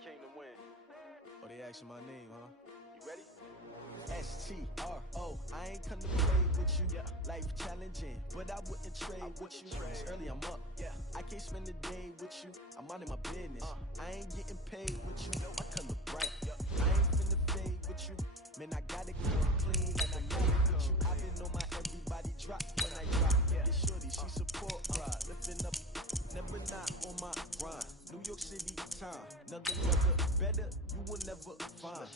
came to win. Oh, they asking my name, huh? You ready? S-T-R-O, I ain't come to play with you. Yeah. Life challenging, but I wouldn't trade with you. It's early, I'm up. Yeah. I can't spend the day with you. I'm minding my business. I ain't getting paid with you. My color bright. I ain't finna fade with you. Man, I gotta keep it clean like I made with you. I've been on my everybody drop when I drop. This shorty, she support ride. Lifting up, never not on my grind. New York City time. Another weather better, you will never find.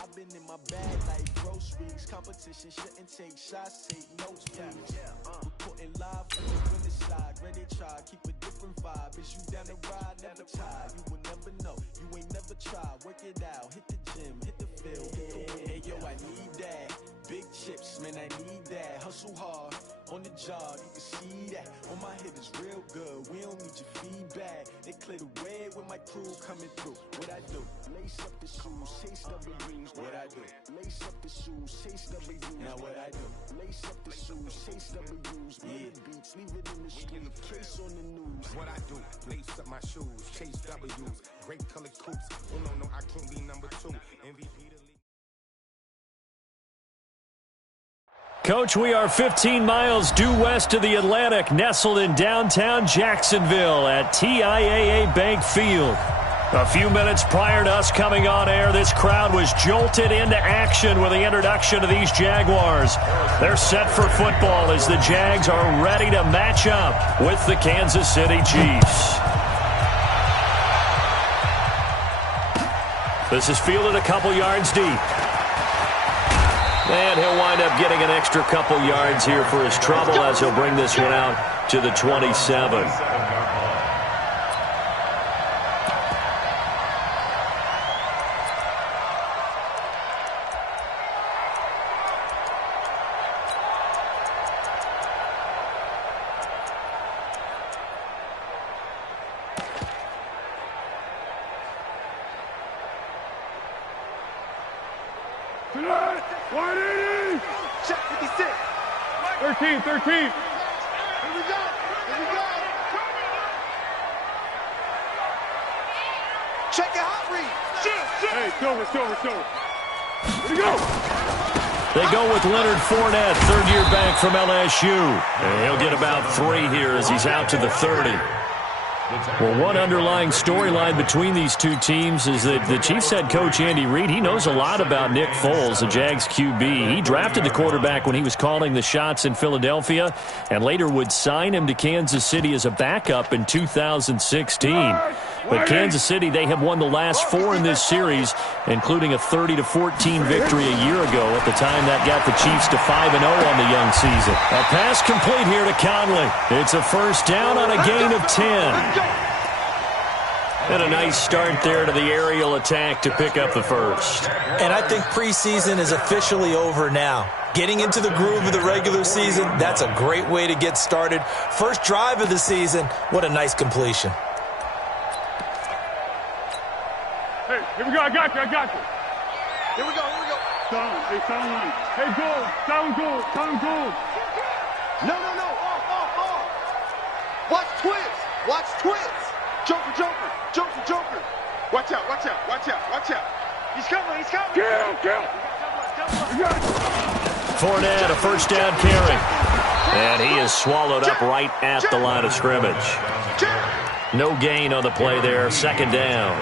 I've been in my bag like groceries. Competition shouldn't take shots, take notes, please. Reporting live from the winning side. Ready to try, keep a different vibe. Is you down the ride, never tired. You will never know, you ain't never tried. Work it out, hit the gym, hit the field. Hey yo, I need that. Big chips, man, I need that. Hustle hard, on the job, you can see that. On my hit is real good, we don't need your feedback. They clear the way when my crew coming through. What I do? Lace up the shoes, chase W's. What I do? Lace up the shoes, chase W's. Now what I do? Lace up the shoes, chase W's. Yeah, beats, leave it in the street, case on the news. What I do? Lace up my shoes, chase W's. Great colored coops. Oh no, I can't be number 2. MVP the league. Coach, we are 15 miles due west of the Atlantic, nestled in downtown Jacksonville at TIAA Bank Field. A few minutes prior to us coming on air, this crowd was jolted into action with the introduction of these Jaguars. They're set for football as the Jags are ready to match up with the Kansas City Chiefs. This is fielded a couple yards deep. And he'll wind up getting an extra couple yards here for his trouble as he'll bring this one out to the 27. Check 56. 13. Here we go. Check your hot read. Hey, silver. Here we go. They go with Leonard Fournette, third-year back from LSU. And he'll get about 3 here as he's out to the 30. Well, one underlying storyline between these two teams is that the Chiefs head coach Andy Reid, he knows a lot about Nick Foles, the Jags QB. He drafted the quarterback when he was calling the shots in Philadelphia and later would sign him to Kansas City as a backup in 2016. But Kansas City, they have won the last 4 in this series, including a 30-14 victory a year ago. At the time, that got the Chiefs to 5-0 on the young season. A pass complete here to Conley. It's a first down on a gain of 10. And a nice start there to the aerial attack to pick up the first. And I think preseason is officially over now. Getting into the groove of the regular season, that's a great way to get started. First drive of the season, what a nice completion. Hey, here we go. I got you. Here we go. Sound one. Hey, goal. Sound goal. No. Watch twins. Joker. Watch out. He's coming. Kill. Fournette, a first down carry. And he is swallowed up right at the line of scrimmage. No gain on the play there, second down.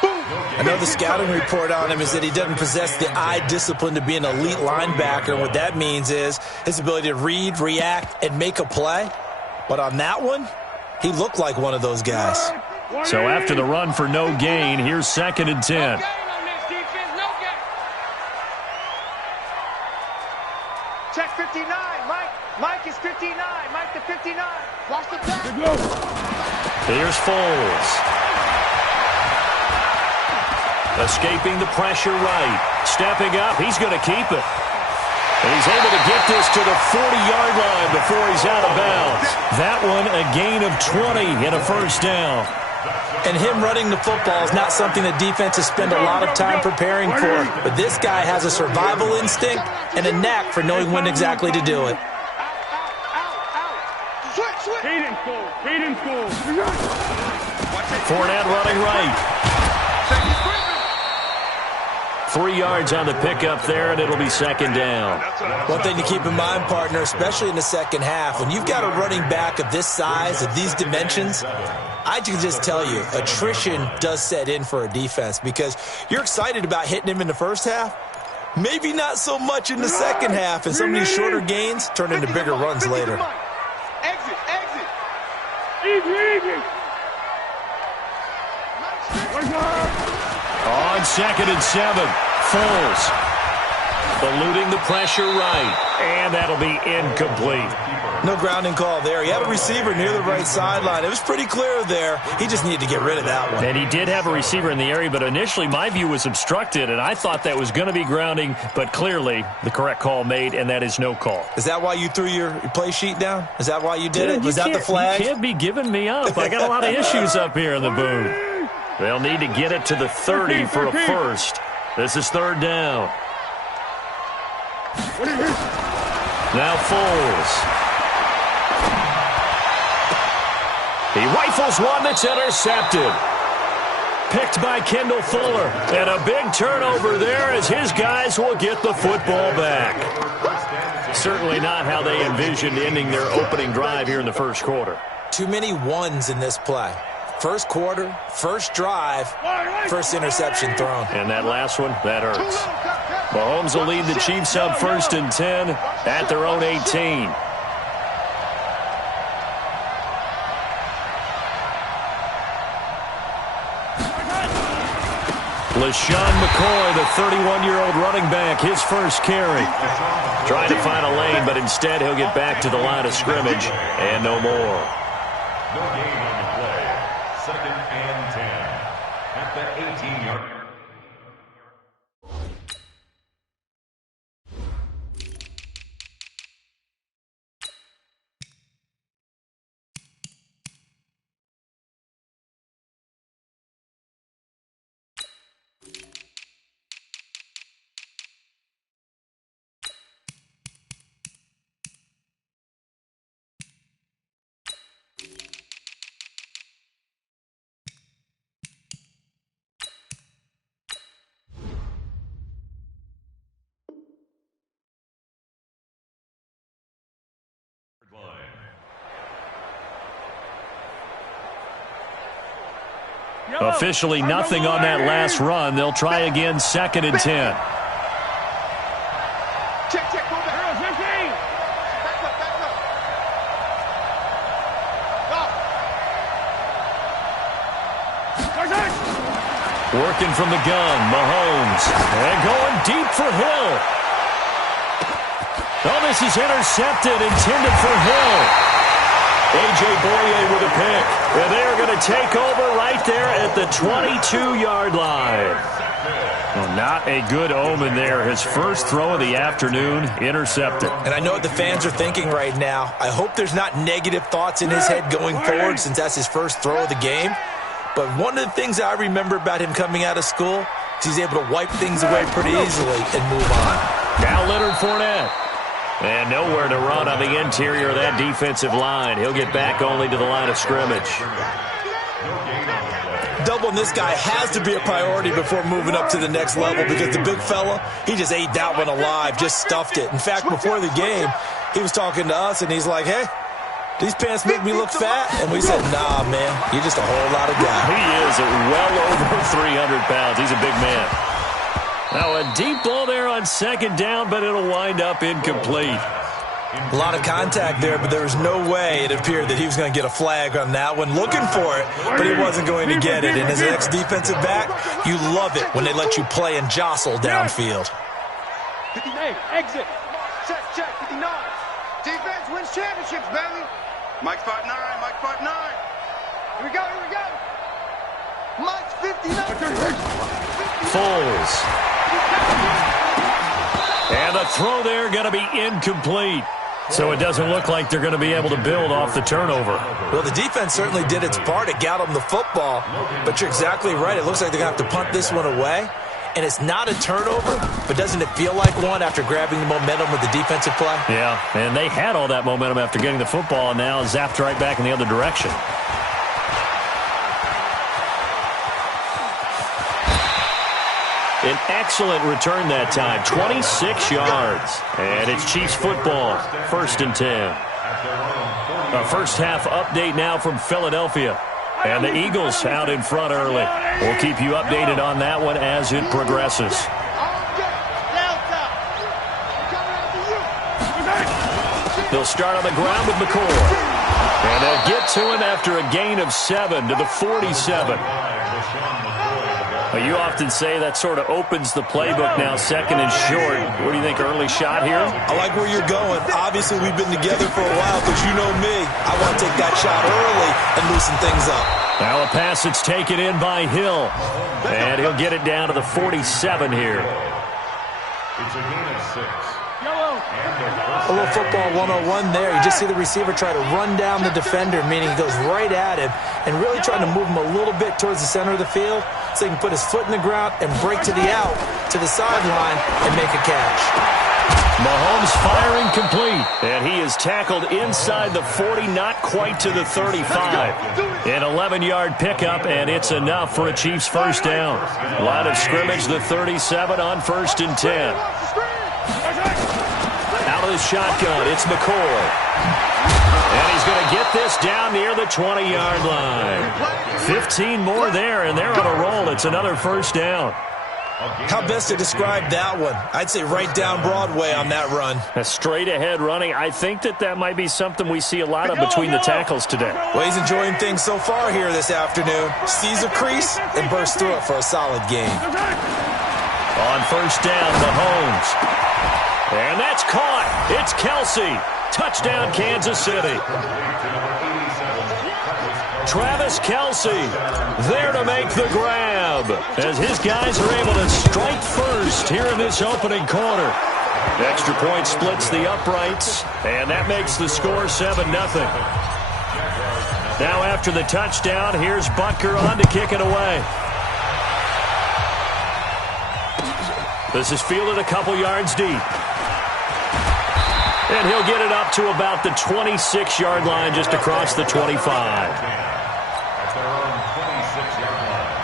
I know the scouting report on him is that he doesn't possess the eye discipline to be an elite linebacker. And what that means is his ability to read, react, and make a play. But on that one, he looked like one of those guys. So after the run for no gain, here's 2nd and 10. Check 59. Mike is 59. Mike to 59. Watch the back. Here's Foles. Escaping the pressure right. Stepping up. He's going to keep it. And he's able to get this to the 40-yard line before he's out of bounds. That one, a gain of 20 and a first down. And him running the football is not something that defenses spend a lot of time preparing for. But this guy has a survival instinct and a knack for knowing when exactly to do it. Hayden's goal. Fournette running right. 3 yards on the pickup there, and it'll be second down. One thing to keep in mind, partner, especially in the second half, when you've got a running back of this size, of these dimensions, I can just tell you, attrition does set in for a defense because you're excited about hitting him in the first half. Maybe not so much in the second half, and some of these shorter gains turn into bigger runs later. Exit. Easy. On 2nd and 7, Foles eluding the pressure right, and that'll be incomplete. No grounding call there. He had a receiver near the right sideline. It was pretty clear there. He just needed to get rid of that one. And he did have a receiver in the area, but initially my view was obstructed, and I thought that was going to be grounding, but clearly the correct call made, and that is no call. Is that why you threw your play sheet down? Is that why you did it? Was that the flag? You can't be giving me up. I got a lot of issues up here in the booth. They'll need to get it to the 30 for a first. This is 3rd down. Now Foles. He rifles one that's intercepted. Picked by Kendall Fuller. And a big turnover there as his guys will get the football back. Certainly not how they envisioned ending their opening drive here in the first quarter. Too many ones in this play. First quarter, first drive, first interception thrown. And that last one, that hurts. Mahomes will lead the Chiefs up 1st and 10 at their own 18. LaShawn McCoy, the 31-year-old running back, his first carry. Trying to find a lane, but instead he'll get back to the line of scrimmage and no more. No gain on the play. 2nd and 10 at the 18-yard. Officially nothing on that last run. They'll try again 2nd and 10. Check, go back. 15. Back up. Go. Working from the gun, Mahomes. And going deep for Hill. Oh, this is intercepted, intended for Hill. A.J. Boye with a pick. And they are going to take over right there at the 22-yard line. Well, not a good omen there. His first throw of the afternoon, intercepted. And I know what the fans are thinking right now. I hope there's not negative thoughts in his head going forward since that's his first throw of the game. But one of the things I remember about him coming out of school is he's able to wipe things away pretty easily and move on. Now Leonard Fournette. And nowhere to run on the interior of that defensive line. He'll get back only to the line of scrimmage. Doubling this guy has to be a priority before moving up to the next level because the big fella, he just ate that one alive, just stuffed it. In fact, before the game, he was talking to us, and he's like, hey, these pants make me look fat? And we said, nah, man, you're just a whole lot of guy. He is well over 300 pounds. He's a big man. Now a deep ball there on 2nd down, but it'll wind up incomplete. A lot of contact there, but there was no way it appeared that he was going to get a flag on that one. Looking for it, but he wasn't going to get it. And as an ex-defensive back, you love it when they let you play and jostle downfield. 58, exit. Check, 59. Defense wins championships, baby. Mike's 5'9", Mike's 5'9". Here we go. Mike's 59. Foles. And the throw there going to be incomplete. So it doesn't look like they're going to be able to build off the turnover. Well, the defense certainly did its part to get them the football. But you're exactly right. It looks like they're going to have to punt this one away. And it's not a turnover, but doesn't it feel like one after grabbing the momentum with the defensive play? Yeah, and they had all that momentum after getting the football, and now zapped right back in the other direction. An excellent return that time, 26 yards. And it's Chiefs football, 1st and 10. A first half update now from Philadelphia. And the Eagles out in front early. We'll keep you updated on that one as it progresses. They'll start on the ground with McCoy. And they'll get to him after a gain of 7 to the 47. Well, you often say that sort of opens the playbook now, 2nd and short. What do you think, early shot here? I like where you're going. Obviously, we've been together for a while because you know me. I want to take that shot early and loosen things up. Now a pass that's taken in by Hill. And he'll get it down to the 47 here. It's a gain of 6. A little football 101 there. You just see the receiver try to run down the defender, meaning he goes right at him, and really trying to move him a little bit towards the center of the field so he can put his foot in the ground and break to the out, to the sideline, and make a catch. Mahomes firing complete, and he is tackled inside the 40, not quite to the 35. An 11-yard pickup, and it's enough for a Chiefs first down. Line of scrimmage, the 37 on 1st and 10. Out of the shotgun, it's McCoy. And he's going to get this down near the 20-yard line. 15 more there, and they're on a roll. It's another first down. How best to describe that one? I'd say right down Broadway on that run. A straight-ahead running. I think that might be something we see a lot of between the tackles today. Well, he's enjoying things so far here this afternoon. Sees a crease and bursts through it for a solid gain. On first down, Mahomes. And that's caught. It's Kelsey. Touchdown, Kansas City. Travis Kelsey there to make the grab as his guys are able to strike first here in this opening quarter. Extra point splits the uprights, and that makes the score 7-0. Now after the touchdown, here's Butker on to kick it away. This is fielded a couple yards deep. And he'll get it up to about the 26-yard line just across the 25. At their own 26-yard line.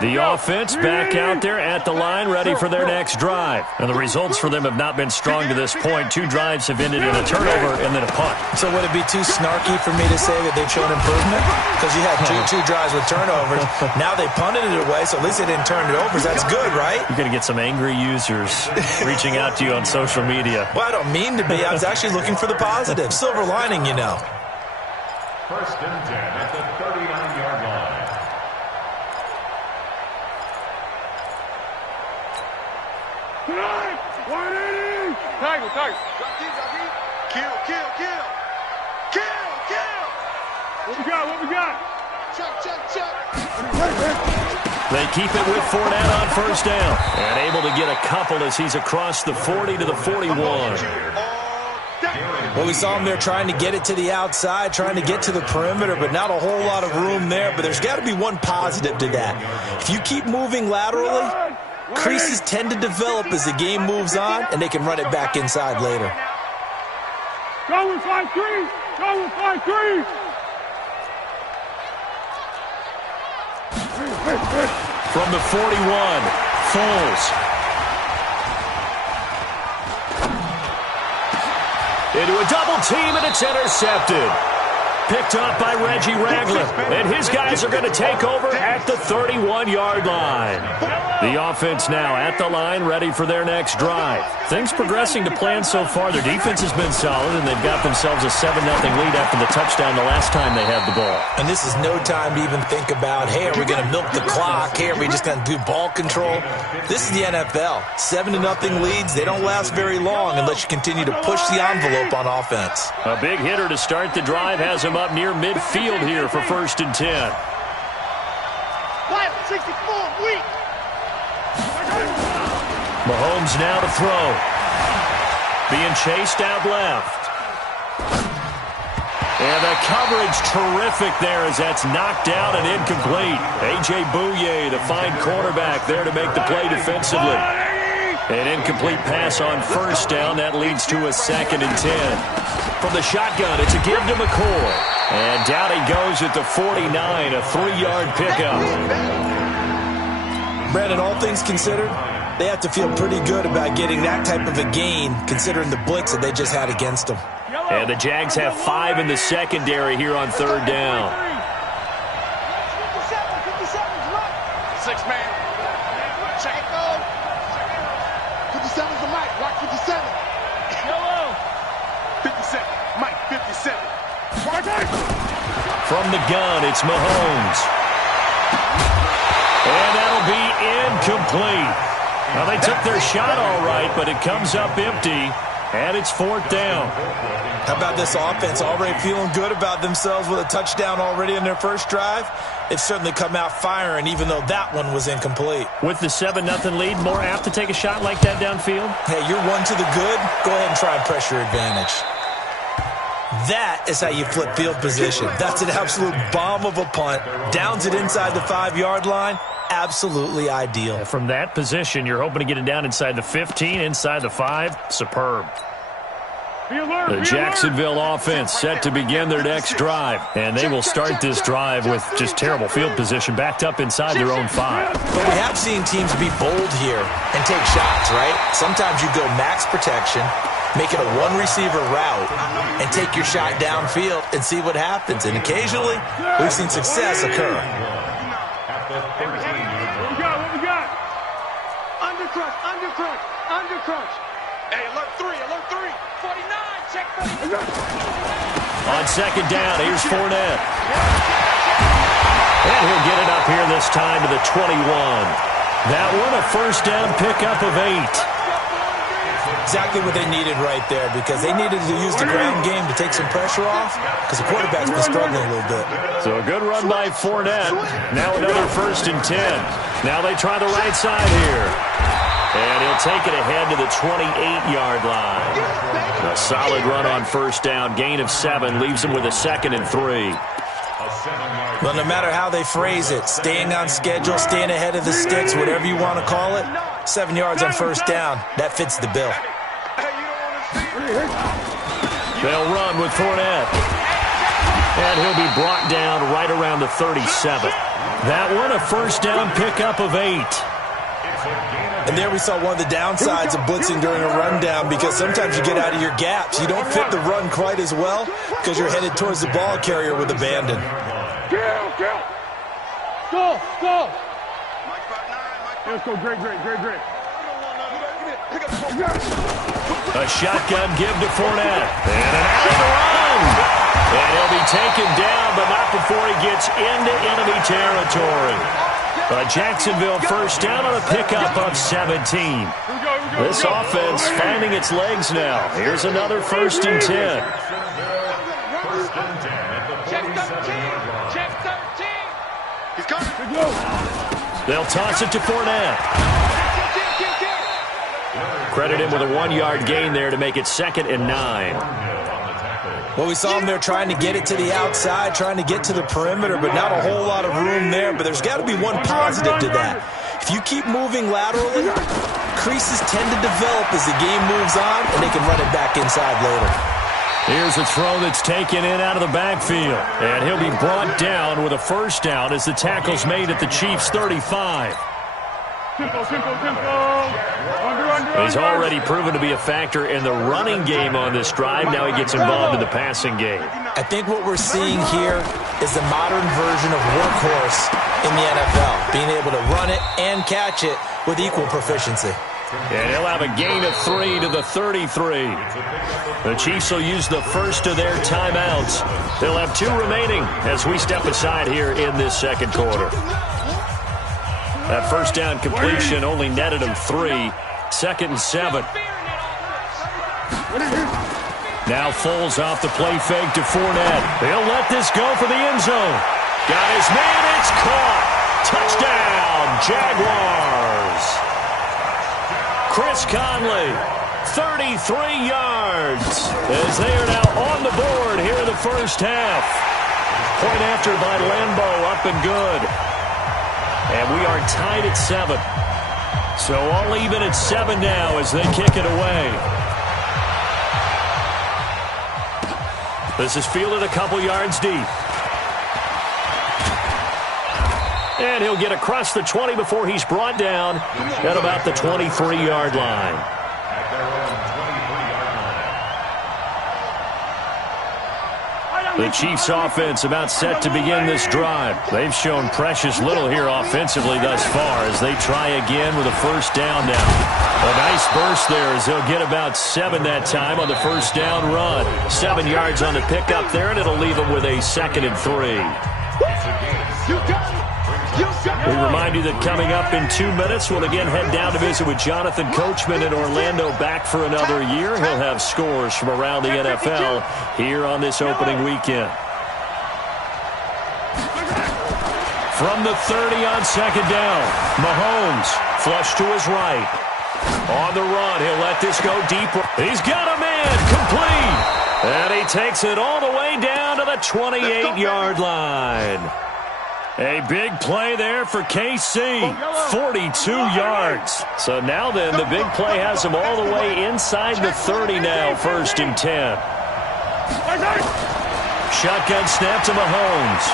The offense back out there at the line, ready for their next drive. And the results for them have not been strong to this point. 2 drives have ended in a turnover and then a punt. So would it be too snarky for me to say that they've shown improvement? Because you had two drives with turnovers. Now they punted it away, so at least they didn't turn it over. That's good, right? You're going to get some angry users reaching out to you on social media. Well, I don't mean to be. I was actually looking for the positive. Silver lining, you know. 1st and 10 at the 39-yard line. Tackle. Kill. What we got? Check. They keep it with Fournette on first down. And able to get a couple as he's across the 40 to the 41. Well, we saw him there trying to get it to the outside, trying to get to the perimeter, but not a whole lot of room there. But there's got to be one positive to that. If you keep moving laterally, creases tend to develop as the game moves on, and they can run it back inside later. Go with 5-3. From the 41, Foles. Into a double team, and it's intercepted. Picked up by Reggie Ragland. And his guys are going to take over at the 31-yard line. The offense now at the line, ready for their next drive. Things progressing to plan so far. Their defense has been solid, and they've got themselves a 7-0 lead after the touchdown the last time they had the ball. And this is no time to even think about, hey, are we going to milk the clock? Hey, are we just going to do ball control? This is the NFL. 7-0 leads, they don't last very long unless you continue to push the envelope on offense. A big hitter to start the drive has him up near midfield here for 1st and 10. 64, weak. Mahomes now to throw. Being chased out left. And the coverage terrific there as that's knocked out and incomplete. A.J. Bouye, the fine cornerback, there to make the play defensively. An incomplete pass on first down. That leads to a 2nd and 10. From the shotgun, it's a give to McCoy. And down he goes at the 49, a 3-yard pickup. Brandon, all things considered, they have to feel pretty good about getting that type of a gain considering the blitz that they just had against them. And the Jags have 5 in the secondary here on 3rd down. 6-man. Check it go. 57's the mic. Watch 57. Yellow. 57. Mike, 57. From the gun, it's Mahomes. And that'll be incomplete. Now, they took their shot all right, but it comes up empty, and it's 4th down. How about this offense? Already feeling good about themselves with a touchdown already in their first drive. They've certainly come out firing, even though that one was incomplete. With the 7-0 lead, more apt to take a shot like that downfield? Hey, you're one to the good. Go ahead and try and press your advantage. That is how you flip field position. That's an absolute bomb of a punt. Downs it inside the 5-yard line. Absolutely ideal. From that position, you're hoping to get it down inside the 15, inside the 5. Superb. The Jacksonville offense set to begin their next drive. And they will start this drive with just terrible field position backed up inside their own 5. But we have seen teams be bold here and take shots, right? Sometimes you go max protection, make it a one-receiver route, and take your shot downfield and see what happens. And occasionally, we've seen success occur. What we got? Undercrush. Hey, alert 3. 49, check 49. On 2nd down, here's Fournette. And he'll get it up here this time to the 21. That one, a 1st down pickup of 8. Exactly what they needed right there, because they needed to use the ground game to take some pressure off, because the quarterback's been struggling a little bit. So a good run by Fournette. Now another 1st and 10. Now they try the right side here. And he'll take it ahead to the 28-yard line. A solid run on 1st down. Gain of 7 leaves him with a 2nd and 3. Well, no matter how they phrase it, staying on schedule, staying ahead of the sticks, whatever you want to call it, 7 yards on 1st down, that fits the bill. They'll run with Fournette. And he'll be brought down right around the 37. That one, a 1st down pickup of 8. And there we saw one of the downsides of blitzing during a rundown, because sometimes you get out of your gaps. You don't fit the run quite as well because you're headed towards the ball carrier with abandon. Go! Let's go, great. A shotgun give to Fournette. And an out of the run. And he'll be taken down, but not before he gets into enemy territory. A Jacksonville 1st down on a pickup of 17. This offense finding its legs now. Here's another 1st and 10. Check 13. He's coming. They'll toss it to Fournette. Credit him with a 1-yard gain there to make it 2nd and 9. Well, we saw them there trying to get it to the outside, trying to get to the perimeter, but not a whole lot of room there. But there's got to be one positive to that. If you keep moving laterally, creases tend to develop as the game moves on, and they can run it back inside later. Here's a throw that's taken in out of the backfield. And he'll be brought down with a 1st down as the tackle's made at the Chiefs' 35. He's already proven to be a factor in the running game on this drive. Now he gets involved in the passing game. I think what we're seeing here is the modern version of workhorse in the NFL, being able to run it and catch it with equal proficiency. And he'll have a gain of 3 to the 33. The Chiefs will use the first of their timeouts. They'll have 2 remaining as we step aside here in this 2nd quarter. That 1st down completion only netted him 3. 2nd and 7. Now Foles off the play fake to Fournette. He'll let this go for the end zone. Got his man. It's caught. Touchdown, Jaguars. Chris Conley, 33 yards, as they are now on the board here in the 1st half. Point after by Lambeau, up and good. And we are tied at 7. So all even at 7 now as they kick it away. This is fielded a couple yards deep. And he'll get across the 20 before he's brought down at about the 23-yard line. The Chiefs offense about set to begin this drive. They've shown precious little here offensively thus far as they try again with a first down now. A nice burst there as they'll get about 7 that time on the first down run. 7 yards on the pickup there, and it'll leave them with a 2nd and 3. We remind you that coming up in 2 minutes, we'll again head down to visit with Jonathan Coachman in Orlando, back for another year. He'll have scores from around the NFL here on this opening weekend. From the 30 on 2nd down, Mahomes flush to his right. On the run, he'll let this go deeper. He's got a man, complete. And he takes it all the way down to the 28-yard line. A big play there for KC, 42 yards. So now then, the big play has him all the way inside the 30 now, 1st and 10. Shotgun snap to Mahomes.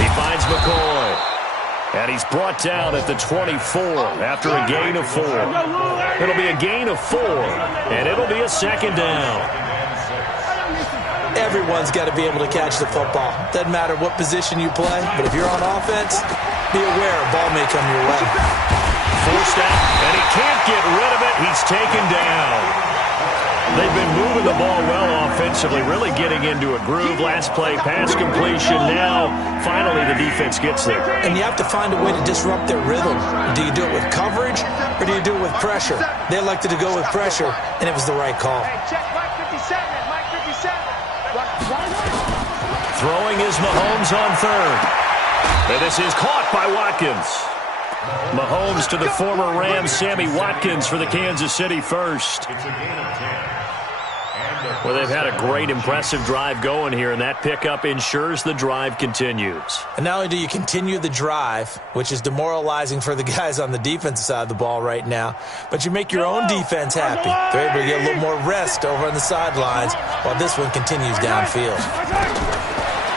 He finds McCoy. And he's brought down at the 24 after a gain of 4. It'll be a gain of 4, and it'll be a 2nd down. Everyone's got to be able to catch the football. Doesn't matter what position you play, but if you're on offense, be aware a ball may come your way. Forced out, and he can't get rid of it. He's taken down. They've been moving the ball well offensively, really getting into a groove. Last play, pass completion. Now, finally, the defense gets there. And you have to find a way to disrupt their rhythm. Do you do it with coverage, or do you do it with pressure? They elected to go with pressure, and it was the right call. Throwing is Mahomes on 3rd. And this is caught by Watkins. Mahomes to the former Rams, Sammy Watkins for the Kansas City first. Well, they've had a great, impressive drive going here, and that pickup ensures the drive continues. And not only do you continue the drive, which is demoralizing for the guys on the defensive side of the ball right now, but you make your own defense happy. They're able to get a little more rest over on the sidelines while this one continues downfield.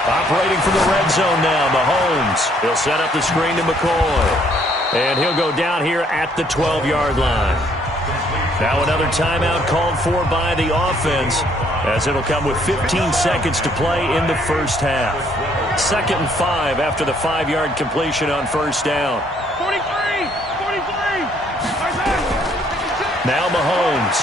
Operating from the red zone now, Mahomes. He'll set up the screen to McCoy. And he'll go down here at the 12-yard line. Now another timeout called for by the offense, as it'll come with 15 seconds to play in the first half. 2nd and 5 after the 5-yard completion on first down. 43! Now Mahomes.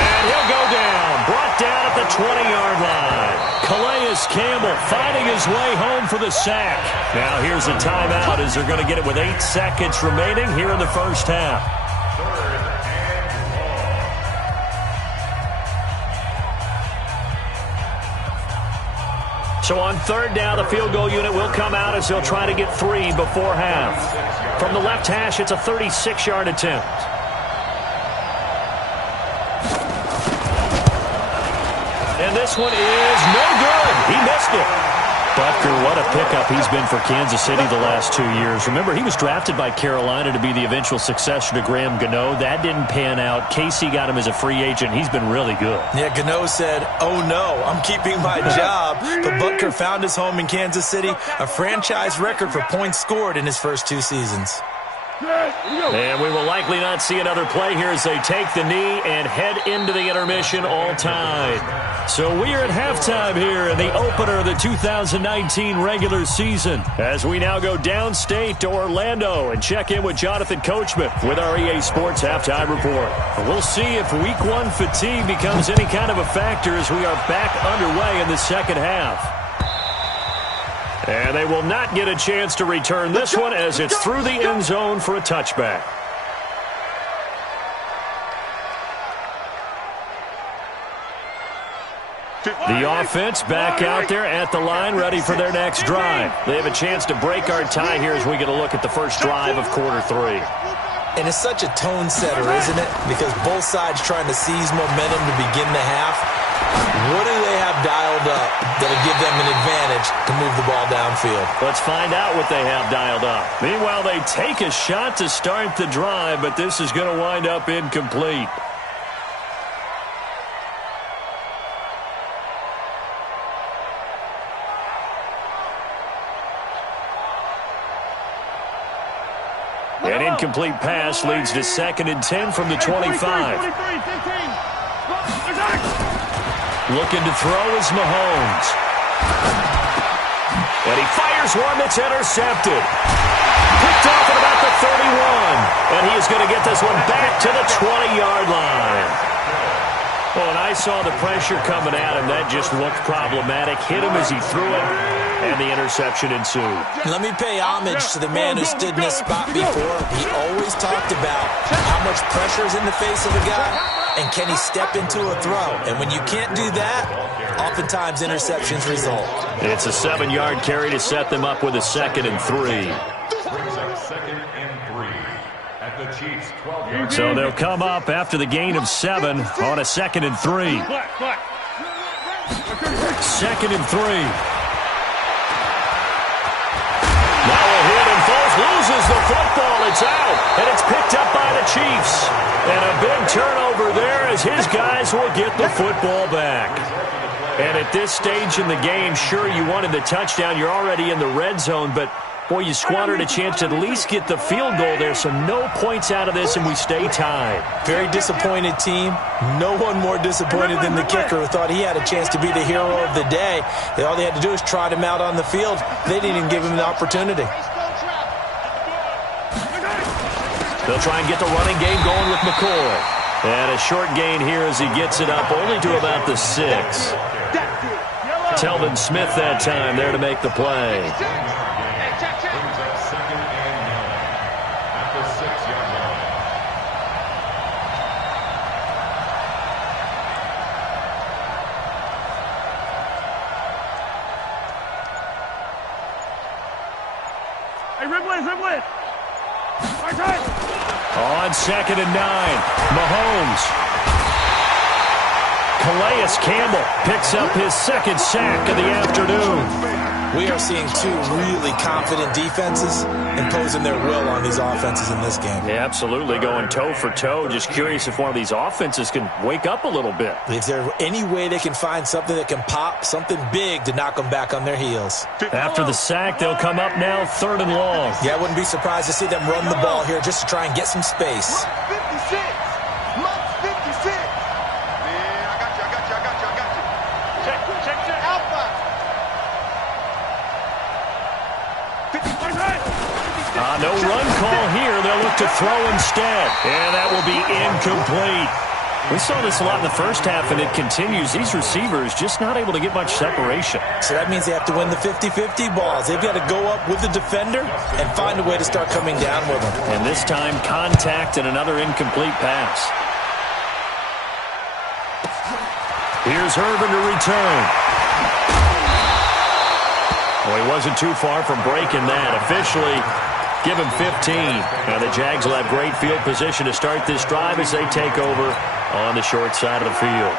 And he'll go down. Brought down at the 20-yard line. Calais Campbell finding his way home for the sack. Now here's a timeout as they're going to get it with 8 seconds remaining here in the first half. So on 3rd down, the field goal unit will come out as they'll try to get 3 before half. From the left hash, it's a 36-yard attempt. And this one is no good. He missed it. Butker, what a pickup he's been for Kansas City the last 2 years. Remember, he was drafted by Carolina to be the eventual successor to Graham Gano. That didn't pan out. Casey got him as a free agent. He's been really good. Yeah, Gano said, "Oh no, I'm keeping my job." But Butker found his home in Kansas City, a franchise record for points scored in his first 2 seasons. And we will likely not see another play here as they take the knee and head into the intermission all tied. So we are at halftime here in the opener of the 2019 regular season as we now go downstate to Orlando and check in with Jonathan Coachman with our EA Sports Halftime Report. We'll see if Week 1 fatigue becomes any kind of a factor as we are back underway in the second half. And they will not get a chance to return this one as it's through the end zone for a touchback. The offense back out there at the line, ready for their next drive. They have a chance to break our tie here as we get a look at the first drive of quarter 3. And it's such a tone setter, isn't it? Because both sides trying to seize momentum to begin the half. What do they have dialed up that'll give them an advantage to move the ball downfield? Let's find out what they have dialed up. Meanwhile, they take a shot to start the drive, but this is going to wind up incomplete. An incomplete pass leads to 2nd and 10 from the 25. Looking to throw is Mahomes. And he fires one that's intercepted. Picked off at about the 31. And he is going to get this one back to the 20-yard line. Well, and I saw the pressure coming at him. That just looked problematic. Hit him as he threw it, and the interception ensued. Let me pay homage to the man who stood in this spot before. He always talked about how much pressure is in the face of a guy, and can he step into a throw? And when you can't do that, oftentimes interceptions result. It's a 7-yard carry to set them up with a 2nd and 3. Brings up 2nd and 3 at the Chiefs' 12-yard. So they'll come up after the gain of 7 on a 2nd and 3. 2nd and 3. Now a hit and Foles loses the football. It's out, and it's picked up by the Chiefs. And a big turnover there as his guys will get the football back. And at this stage in the game, sure, you wanted the touchdown. You're already in the red zone, but boy, you squandered a chance to at least get the field goal there, so no points out of this, and we stay tied. Very disappointed team. No one more disappointed than the kicker who thought he had a chance to be the hero of the day. All they had to do was trot him out on the field. They didn't even give him the opportunity. They'll try and get the running game going with McCoy. And a short gain here as he gets it up only to about the 6. Telvin Smith that time there to make the play. Brings up 2nd and 9 at the 6-yard line. Hey, Rimley! Right. On 2nd and 9, Mahomes. Calais Campbell picks up his 2nd sack of the afternoon. We are seeing two really confident defenses imposing their will on these offenses in this game. Yeah, absolutely, going toe for toe. Just curious if one of these offenses can wake up a little bit. Is there any way they can find something that can pop, something big to knock them back on their heels? After the sack, they'll come up now 3rd and long. Yeah, I wouldn't be surprised to see them run the ball here just to try and get some space. 56. Mux 56. Man, I got you. Check. Alpha. No run call here. They'll look to throw instead. And that will be incomplete. We saw this a lot in the first half, and it continues. These receivers just not able to get much separation. So that means they have to win the 50-50 balls. They've got to go up with the defender and find a way to start coming down with them. And this time, contact and another incomplete pass. Here's Urban to return. Well, he wasn't too far from breaking that. Officially, give him 15. Now the Jags will have great field position to start this drive as they take over on the short side of the field.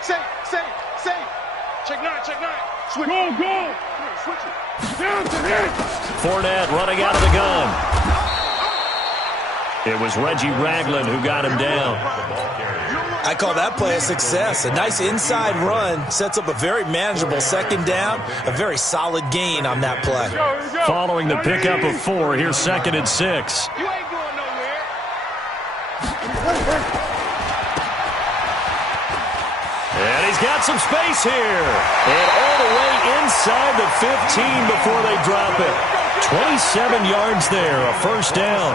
Safe. Check nine. Switch. Go! Switch it. Down to hit! Fournette running out of the gun. It was Reggie Ragland who got him down. I call that play a success. A nice inside run sets up a very manageable 2nd down, a very solid gain on that play. Following the pickup of 4, here's 2nd and 6. You ain't going nowhere. And he's got some space here. And all the way inside the 15 before they drop it. 27 yards there, a 1st down.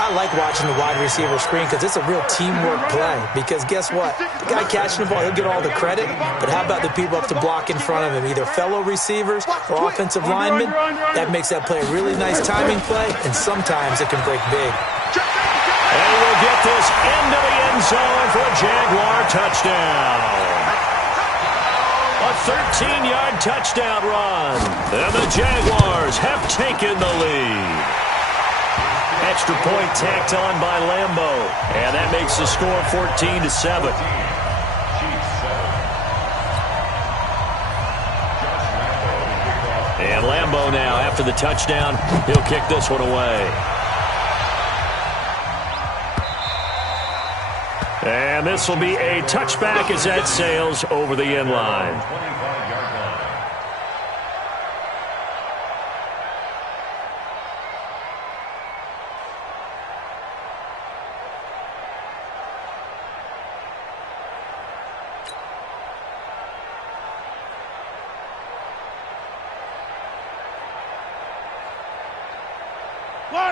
I like watching the wide receiver screen because it's a real teamwork play. Because guess what? The guy catching the ball, he'll get all the credit. But how about the people up to block in front of him? Either fellow receivers or offensive linemen. That makes that play a really nice timing play, and sometimes it can break big. And we'll get this into the end zone for a Jaguar touchdown. A 13-yard touchdown run. And the Jaguars have taken the lead. At extra point tacked on by Lambo. And that makes the score 14-7. And Lambo now, after the touchdown, he'll kick this one away. And this will be a touchback as that sails over the end line.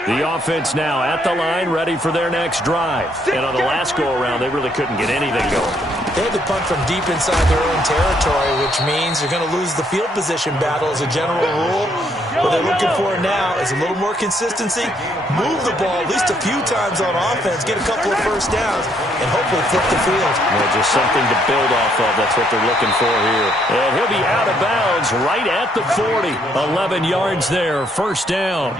The offense now at the line, ready for their next drive. And on the last go-around, they really couldn't get anything going. They had to punt from deep inside their own territory, which means you're going to lose the field position battle as a general rule. What they're looking for now is a little more consistency, move the ball at least a few times on offense, get a couple of first downs, and hopefully flip the field. Well, just something to build off of. That's what they're looking for here. And he'll be out of bounds right at the 40. 11 yards there, first down.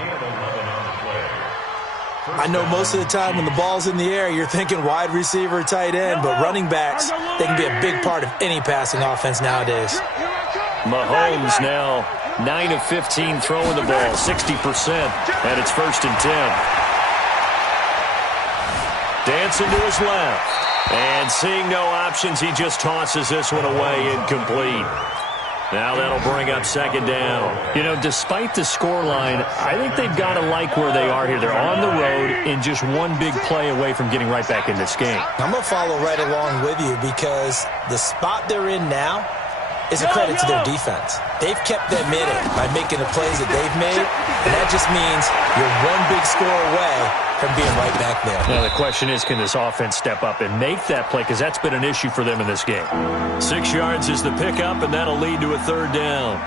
I know most of the time when the ball's in the air, you're thinking wide receiver, tight end, but running backs, they can be a big part of any passing offense nowadays. Mahomes now 9 of 15 throwing the ball, 60%, and it's 1st and 10. Dancing to his left, and seeing no options, he just tosses this one away, incomplete. Now that'll bring up 2nd down. You know, despite the scoreline, I think they've got to like where they are here. They're on the road and just one big play away from getting right back in this game. I'm going to follow right along with you because the spot they're in now is a credit to their defense. They've kept them in it by making the plays that they've made, and that just means you're one big score away from being right back there. Now the question is, can this offense step up and make that play? Because that's been an issue for them in this game. 6 yards is the pickup, and that'll lead to a 3rd down.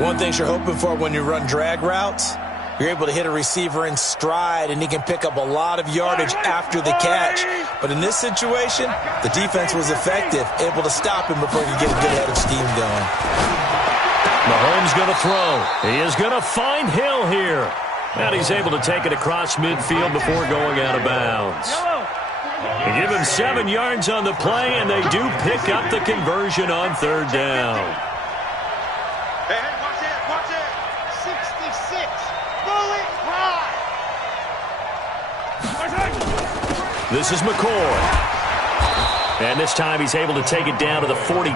One thing you're hoping for when you run drag routes, you're able to hit a receiver in stride, and he can pick up a lot of yardage after the catch. But in this situation, the defense was effective, able to stop him before he could get a good head of steam going. Mahomes going to throw. He is going to find Hill here. And he's able to take it across midfield before going out of bounds. They give him 7 yards on the play, and they do pick up the conversion on 3rd down. Hey, watch it. 66. Bullet ride. This is McCoy. And this time he's able to take it down to the 42.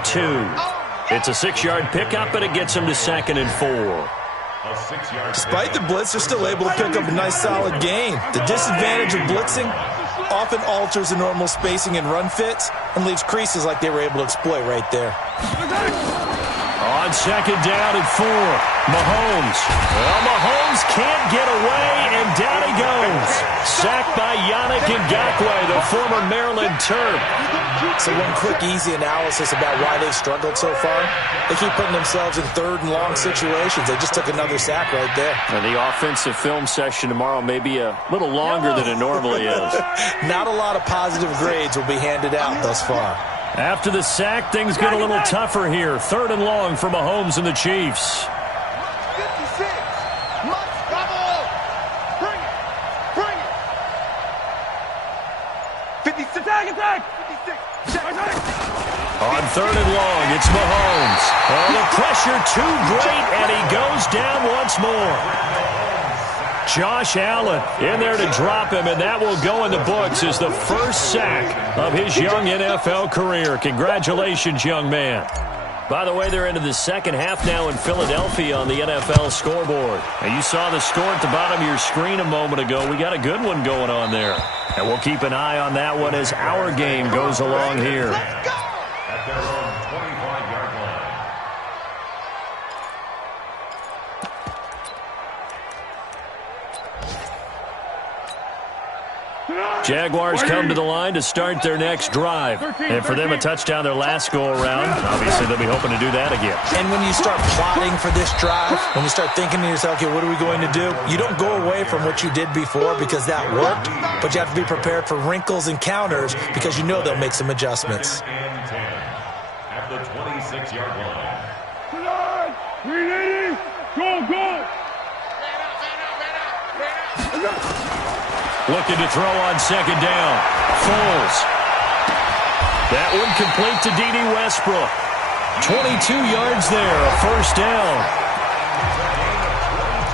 It's a 6-yard pickup, and it gets him to 2nd and 4. Despite the blitz, they're still able to pick up a nice solid gain. The disadvantage of blitzing often alters the normal spacing and run fits and leaves creases like they were able to exploit right there. On 2nd down and 4, Mahomes. Well, Mahomes can't get away, and down he goes. Sacked by Yannick Ngakoue, the former Maryland Terp. So one quick, easy analysis about why they've struggled so far. They keep putting themselves in 3rd and long situations. They just took another sack right there. And the offensive film session tomorrow may be a little longer than it normally is. Not a lot of positive grades will be handed out thus far. After the sack, things get a little tougher here. 3rd and long for Mahomes and the Chiefs. 56. Must double. Bring it. 56. Attack. 56. On 3rd and long, it's Mahomes. Oh, the pressure too great, and he goes down once more. Josh Allen in there to drop him, and that will go in the books as the first sack of his young NFL career. Congratulations, young man. By the way, they're into the second half now in Philadelphia on the NFL scoreboard. And you saw the score at the bottom of your screen a moment ago. We got a good one going on there. And we'll keep an eye on that one as our game goes along here. Let's go. At their own 25-yard line. Jaguars come to the line to start their next drive. And for them, a touchdown their last go-around. Obviously, they'll be hoping to do that again. And when you start plotting for this drive, when you start thinking to yourself, okay, what are we going to do? You don't go away from what you did before because that worked, but you have to be prepared for wrinkles and counters because you know they'll make some adjustments. 2nd and 10 at the 26-yard line. 380. Go. Man up. Looking to throw on second down. Foles. That one complete to D.D. Westbrook. 22 yards there, a first down.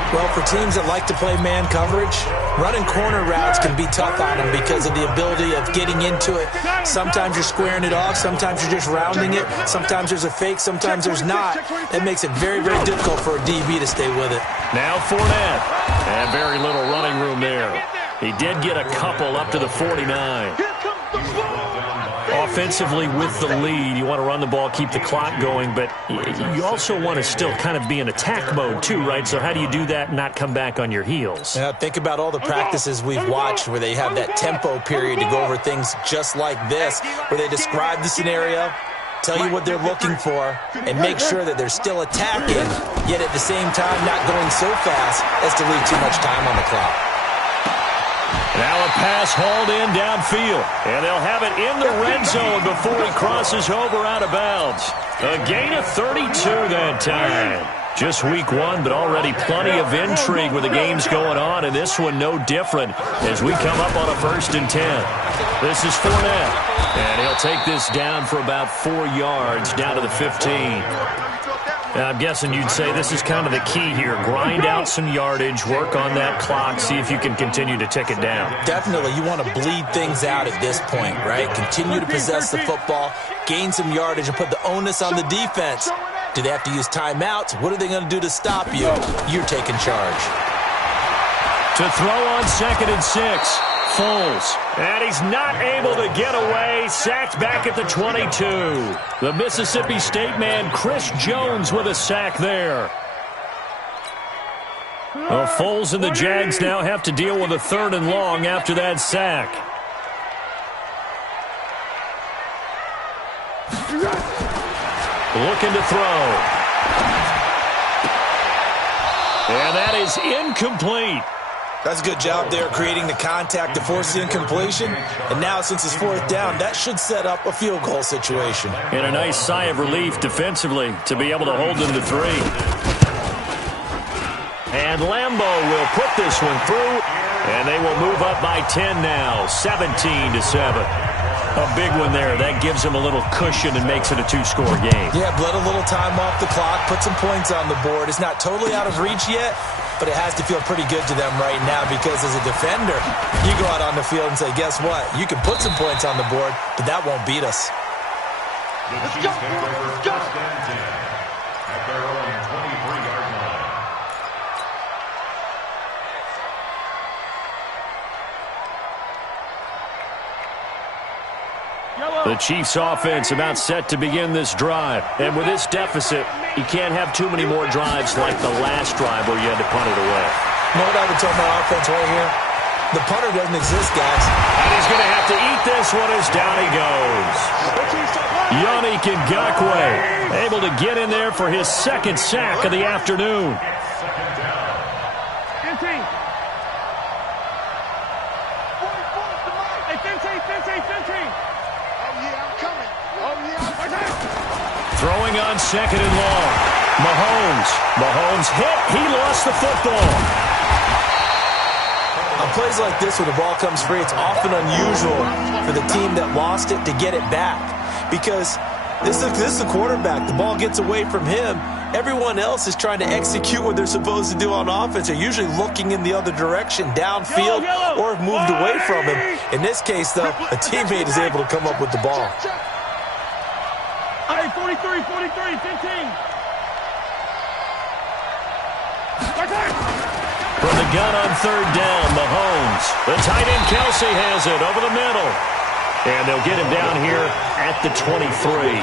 Well, for teams that like to play man coverage, running corner routes can be tough on them because of the ability of getting into it. Sometimes you're squaring it off. Sometimes you're just rounding it. Sometimes there's a fake. Sometimes there's not. It makes it very, very difficult for a DB to stay with it. Now Fournette. And very little running room there. He did get a couple up to the 49. Offensively with the lead, you want to run the ball, keep the clock going, but you also want to still kind of be in attack mode too, right? So how do you do that and not come back on your heels? Yeah, think about all the practices we've watched where they have that tempo period to go over things just like this, where they describe the scenario, tell you what they're looking for, and make sure that they're still attacking, yet at the same time not going so fast as to leave too much time on the clock. Now a pass hauled in downfield, and they'll have it in the red zone before he crosses over out of bounds. A gain of 32 that time. Just week one, but already plenty of intrigue with the games going on, and this one no different as we come up on a 1st and 10. This is Fournette, and he'll take this down for about 4 yards down to the 15. I'm guessing you'd say this is kind of the key here. Grind out some yardage, work on that clock, see if you can continue to tick it down. Definitely. You want to bleed things out at this point, right? Continue to possess the football, gain some yardage, and put the onus on the defense. Do they have to use timeouts? What are they going to do to stop you? You're taking charge. To throw on 2nd and 6. Foles, and he's not able to get away. Sacked back at the 22. The Mississippi State man, Chris Jones, with a sack there. Well, Foles and the Jags now have to deal with a 3rd and long after that sack. Looking to throw. And that is incomplete. That's a good job there creating the contact to force the incompletion. And now since it's 4th down, that should set up a field goal situation. And a nice sigh of relief defensively to be able to hold them to 3. And Lambo will put this one through, and they will move up by 10 now, 17-7. A big one there. That gives them a little cushion and makes it a 2-score game. Yeah, bled a little time off the clock, put some points on the board. It's not totally out of reach yet, but it has to feel pretty good to them right now because as a defender, you go out on the field and say, guess what? You can put some points on the board, but that won't beat us. Let's go! Let's go! At their own 23-yard line. The Chiefs offense about set to begin this drive. And with this deficit, you can't have too many more drives like the last drive where you had to punt it away. You know what I would tell my offense right here? The punter doesn't exist, guys. And he's going to have to eat this one as down he goes. Yannick Ngakoue able to get in there for his 2nd sack of the afternoon. Throwing on 2nd and long. Mahomes hit. He lost the football. On plays like this where the ball comes free, it's often unusual for the team that lost it to get it back. Because this is the quarterback. The ball gets away from him. Everyone else is trying to execute what they're supposed to do on offense. They're usually looking in the other direction, downfield, or have moved away from him. In this case, though, a teammate is able to come up with the ball. 43, 15. From the gun on 3rd down, Mahomes. The tight end Kelsey has it over the middle. And they'll get him down here at the 23.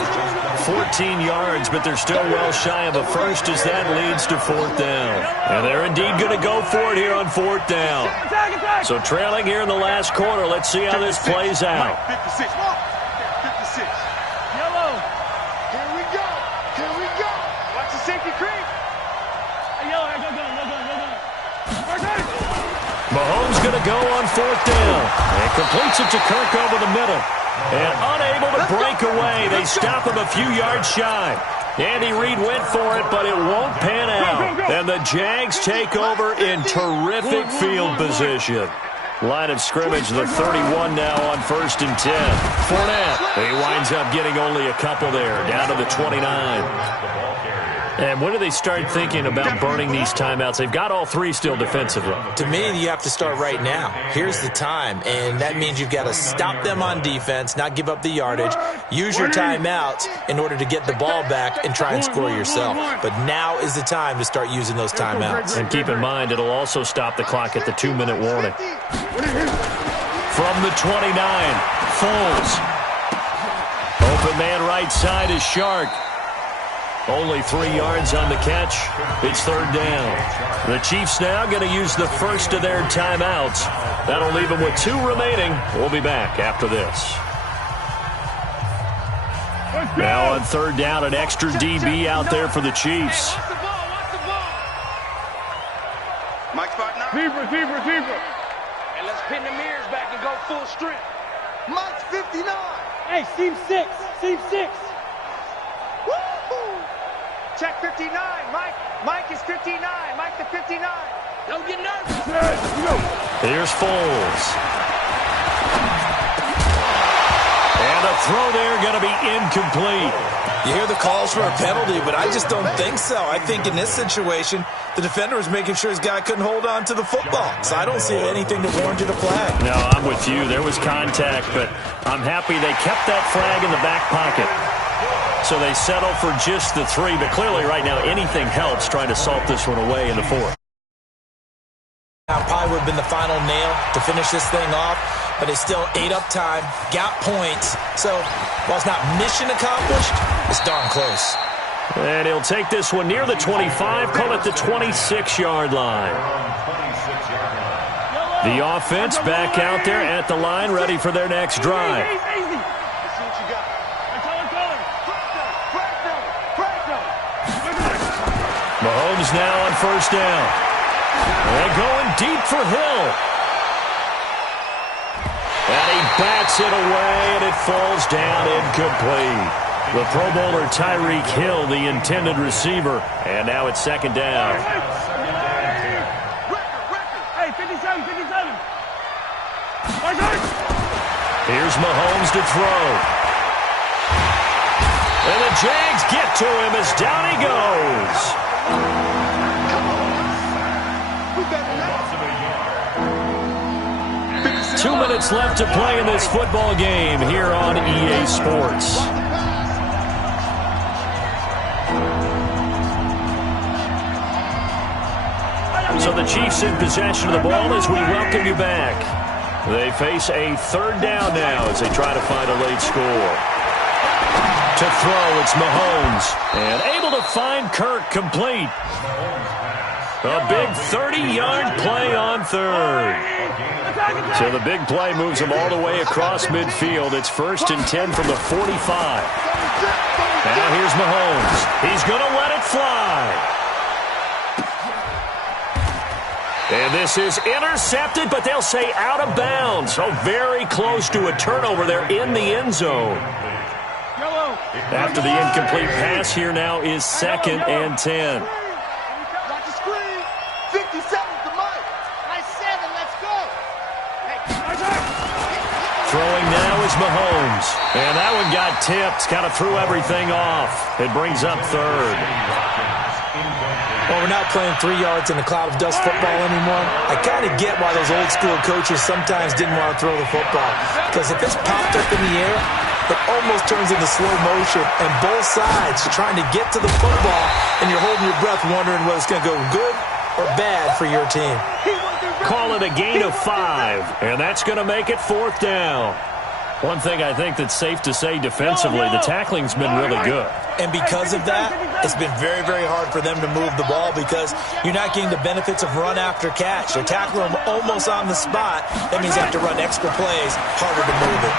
14 yards, but they're still well shy of a first as that leads to 4th down. And they're indeed going to go for it here on 4th down. So trailing here in the last quarter, let's see how this plays out. 56. 56. Yellow. Here we go. Here we go. Watch the safety creep. Hey, yellow, go. Mahomes going to go on 4th down. And completes it to Kirk over the middle. And unable to break away. They stop him a few yards shy. Andy Reid went for it, but it won't pan out. And the Jags take over in terrific field position. Line of scrimmage, the 31 now on 1st and 10. Fournette, he winds up getting only a couple there, down to the 29. And when do they start thinking about burning these timeouts? They've got all three still defensively. To me, you have to start right now. Here's the time, and that means you've got to stop them on defense, not give up the yardage, use your timeouts in order to get the ball back and try and score yourself. But now is the time to start using those timeouts. And keep in mind, it'll also stop the clock at the 2-minute warning. From the 29, Foles. Open man right side is Shark. Only 3 yards on the catch. It's 3rd down. The Chiefs now going to use the first of their timeouts. That'll leave them with 2 remaining. We'll be back after this. Now on 3rd down, an extra DB out there for the Chiefs. Mike spot 9. Receiver. And let's pin the mirrors back and go full strength. Mike's 59. Hey, seam 6. Woo-hoo. Check 59. Mike is 59. Mike the 59. Don't get nervous. Here's Foles. And a throw there going to be incomplete. You hear the calls for a penalty, but I just don't think so. I think in this situation, the defender was making sure his guy couldn't hold on to the football. So I don't see anything that warranted a flag. No, I'm with you. There was contact, but I'm happy they kept that flag in the back pocket. So they settle for just the 3, but clearly right now anything helps trying to salt this one away in the 4th. Now probably would have been the final nail to finish this thing off, but it's still ate up time, got points. So while it's not mission accomplished, it's darn close. And he'll take this one near the 25, call it the 26-yard line. The offense back out there at the line, ready for their next drive. Mahomes now on 1st down. And going deep for Hill. And he bats it away, and it falls down incomplete. The Pro Bowler Tyreek Hill, the intended receiver. And now it's 2nd down. Hey, 57. Here's Mahomes to throw. And the Jags get to him as down he goes. 2 minutes left to play in this football game here on EA Sports. So the Chiefs in possession of the ball as we welcome you back. They face a 3rd down now as they try to find a late score. To throw, it's Mahomes. And able to find Kirk complete. A big 30-yard play on 3rd. So the big play moves them all the way across midfield. It's 1st and 10 from the 45. Now here's Mahomes. He's going to let it fly. And this is intercepted, but they'll say out of bounds. So very close to a turnover there in the end zone. After the incomplete pass, here now is 2nd and 10. Got the screen. 57 to Mike. Nice 7. Let's go. Throwing now is Mahomes. And that one got tipped. Kind of threw everything off. It brings up 3rd. Well, we're not playing 3 yards in a cloud of dust football anymore. I kind of get why those old school coaches sometimes didn't want to throw the football. Because if it's popped up in the air, it almost turns into slow motion, and both sides are trying to get to the football, and you're holding your breath wondering whether it's going to go good or bad for your team. Call it a gain of 5, and that's going to make it 4th down. One thing I think that's safe to say defensively, the tackling's been really good. And because of that, it's been very, very hard for them to move the ball because you're not getting the benefits of run after catch. They're tackling them almost on the spot. That means they have to run extra plays, harder to move it.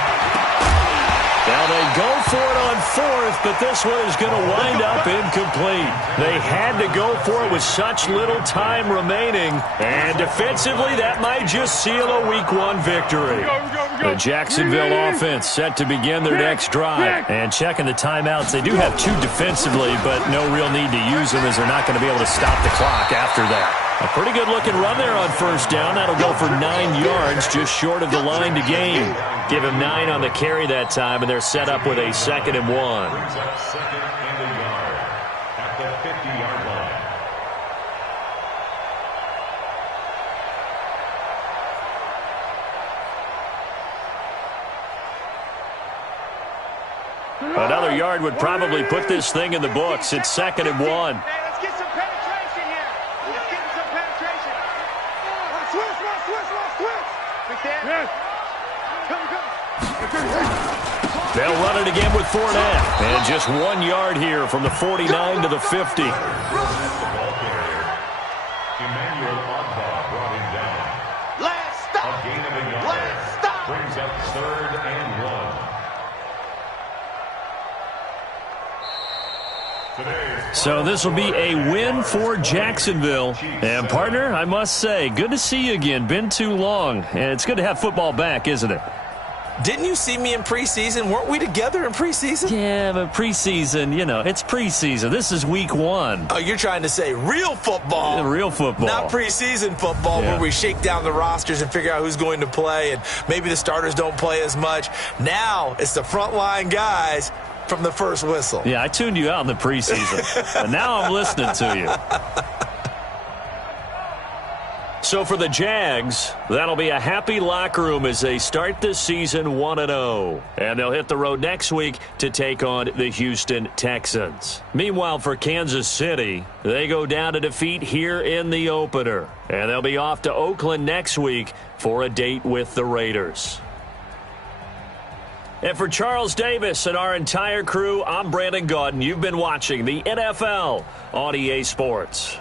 Now they go for it on 4th, but this one is going to wind up incomplete. They had to go for it with such little time remaining, and defensively that might just seal a Week 1 victory. The Jacksonville offense set to begin their next drive. And checking the timeouts, they do have 2 defensively, but no real need to use them as they're not going to be able to stop the clock after that. A pretty good-looking run there on first down. That'll go for 9 yards, just short of the line to gain. Give him 9 on the carry that time, and they're set up with a 2nd and 1. Brings up 2nd and a yard at the 50-yard line. Another yard would probably put this thing in the books. It's 2nd and 1. Hey, let's get some penetration here. Let's get some penetration. Switch. Big Dan. Yes. Come. They'll run it again with Fournette. And just 1 yard here from the 49 to the 50. The ball carrier, Emmanuel Ogbah, brought him down. Last A stop. gain of a yard. Last stop. Brings up 3rd and 1. So this will be a win for Jacksonville. And, partner, I must say, good to see you again. Been too long. And it's good to have football back, isn't it? Didn't you see me in preseason? Weren't we together in preseason? Yeah, but preseason, it's preseason. This is week 1. Oh, you're trying to say real football. Real football. Not preseason football where we shake down the rosters and figure out who's going to play, and maybe the starters don't play as much. Now it's the frontline guys from the first whistle. Yeah, I tuned you out in the preseason. And now I'm listening to you. So for the Jags, that'll be a happy locker room as they start this season 1-0. And they'll hit the road next week to take on the Houston Texans. Meanwhile, for Kansas City, they go down to defeat here in the opener. And they'll be off to Oakland next week for a date with the Raiders. And for Charles Davis and our entire crew, I'm Brandon Gaudin. You've been watching the NFL on EA Sports.